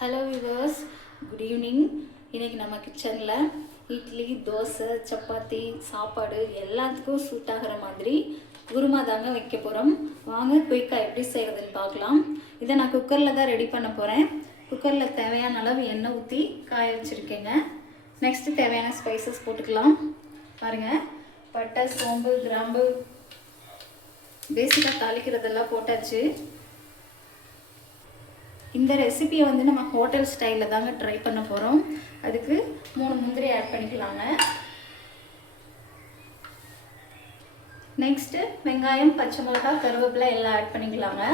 Hello viewers, good evening. இன்றைக்கி நம்ம கிச்சனில் இட்லி, தோசை, சப்பாத்தி, சாப்பாடு எல்லாத்துக்கும் சூட் ஆகிற மாதிரி குருமா தாங்க வைக்க போகிறோம். வாங்க குயிக்காக எப்படி செய்கிறதுன்னு பார்க்கலாம். இதை நான் குக்கரில் தான் ரெடி பண்ண போகிறேன். குக்கரில் தேவையான அளவு எண்ணெய் ஊற்றி காய வச்சுருக்கேங்க. நெக்ஸ்ட்டு தேவையான ஸ்பைசஸ் போட்டுக்கலாம். பாருங்கள், பட்டை, சோம்பு, கிராம்பு, பேசிக்காக தாளிக்கிறதெல்லாம் போட்டாச்சு. இந்த ரெசிபியை வந்து நம்ம ஹோட்டல் ஸ்டைலில் தாங்க ட்ரை பண்ண போகிறோம். அதுக்கு 3 முந்திரி ஆட் பண்ணிக்கலாங்க. நெக்ஸ்ட்டு வெங்காயம், பச்சை மிளகாய், கருவேப்பிலை எல்லாம் ஆட் பண்ணிக்கலாங்க.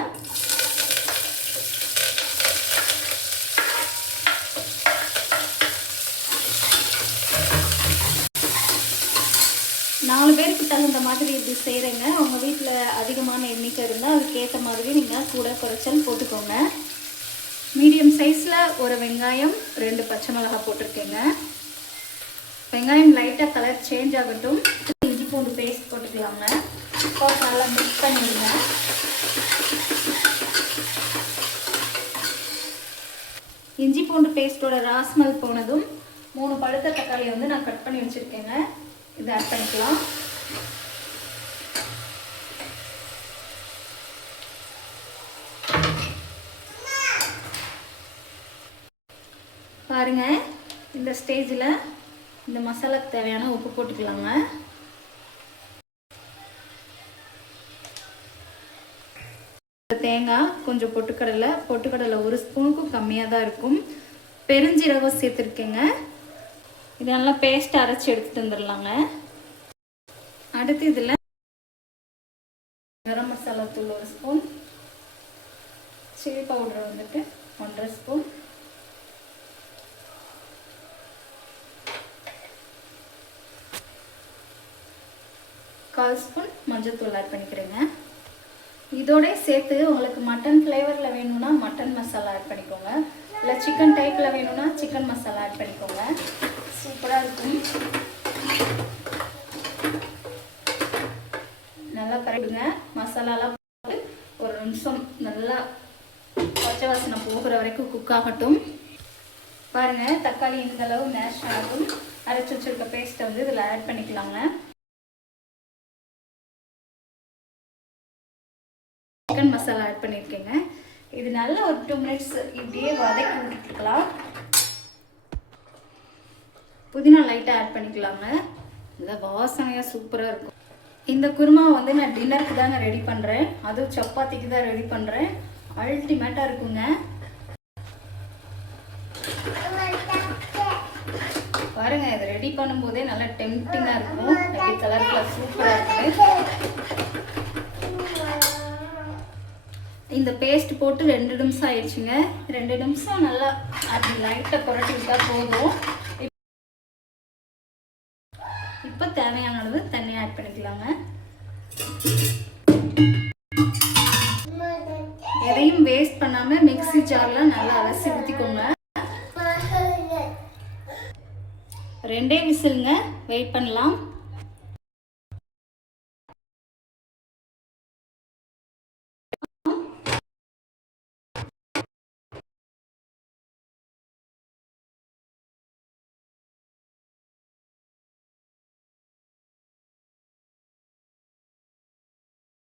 நாலு பேருக்கு தகுந்த மாதிரி இப்படி செய்கிறேங்க. உங்கள் வீட்டில் அதிகமான எண்ணிக்கை இருந்தால் அதுக்கேற்ற மாதிரி நீங்கள் கூட குறைச்சல் போட்டுக்கோங்க. மீடியம் சைஸில் ஒரு வெங்காயம், 2 பச்சை மிளகாய் போட்டிருக்கேங்க. வெங்காயம் லைட்டாக கலர் சேஞ்ச் ஆகட்டும். இஞ்சி பூண்டு பேஸ்ட் போட்டுக்கலாங்க. போட்டு நல்லா மிக்ஸ் பண்ணிடுங்க. இஞ்சி பூண்டு பேஸ்ட்டோட ராஸ்மல் போனதும் 3 பழுத்த தக்காளியை வந்து நான் கட் பண்ணி வச்சுருக்கேங்க. இதை ஆட் பண்ணிக்கலாம். பாருங்க, இந்த ஸ்டேஜில் இந்த மசாலாக்கு தேவையான உப்பு போட்டுக்கலாங்க. தேங்காய், கொஞ்சம் பொட்டுக்கடலை 1 ஸ்பூனுக்கும் கம்மியாக தான் இருக்கும். பெருஞ்சீரகம் சேர்த்துருக்கேங்க. இது நல்லா பேஸ்ட் அரைச்சி எடுத்துகிட்டு வந்துடலாங்க. அடுத்து இதில் கரம் மசாலா தூள் 1 ஸ்பூன், சில்லி பவுடர் வந்துட்டு 1.5 ஸ்பூன், கால் ஸ்பூன் மஞ்சள்தூள் ஆட் பண்ணிக்கிறேங்க. இதோட சேர்த்து உங்களுக்கு மட்டன் ஃப்ளேவரில் வேணும்னா மட்டன் மசாலா ஆட் பண்ணிக்கோங்க. இல்லை சிக்கன் டைப்பில் வேணும்னா சிக்கன் மசாலா ஆட் பண்ணிக்கோங்க. சூப்பராக இருக்கும். நல்லா கரைடுங்க. மசாலாலாம் போட்டு ஒரு நிமிஷம் நல்லா பச்சை வாசனை போகிற வரைக்கும் குக் ஆகட்டும். பாருங்கள், தக்காளி இந்தளவு மேஷ் ஆகும். அரைச்சி வச்சுருக்க பேஸ்ட்டை வந்து இதில் ஆட் பண்ணிக்கலாங்க. சிக்கன் மசாலா ஆட் பண்ணியிருக்கேங்க. இது நல்லா ஒரு 2 மினிட்ஸ் இப்படியே வதக்கி விட்டுக்கலாம். புதினா லைட்டாக ஆட் பண்ணிக்கலாங்க. இந்த வாசனையாக சூப்பராக இருக்கும். இந்த குருமா வந்து நான் டின்னருக்கு தாங்க ரெடி பண்ணுறேன். அதுவும் சப்பாத்திக்கு தான் ரெடி பண்ணுறேன். அல்டிமேட்டாக இருக்குங்க. பாருங்க, இதை ரெடி பண்ணும்போதே நல்லா டெம்ப்டிங்காக இருக்கும். அப்படி கலரில் சூப்பராக இருக்குது. இந்த பேஸ்ட் போட்டு 2 நிமிஷம் ஆயிடுச்சுங்க. 2 நிமிஷம் நல்லா அப்படி லைட்டாக புரட்டி விட்டால் போதும். இப்போ தேவையான அளவு தண்ணி ஆட் பண்ணிக்கலாங்க. எதையும் வேஸ்ட் பண்ணாமல் மிக்ஸி ஜாரில் நல்லா அலசி ஊற்றிக்கோங்க. 2 விசிலுங்க. வெயிட் பண்ணலாம்.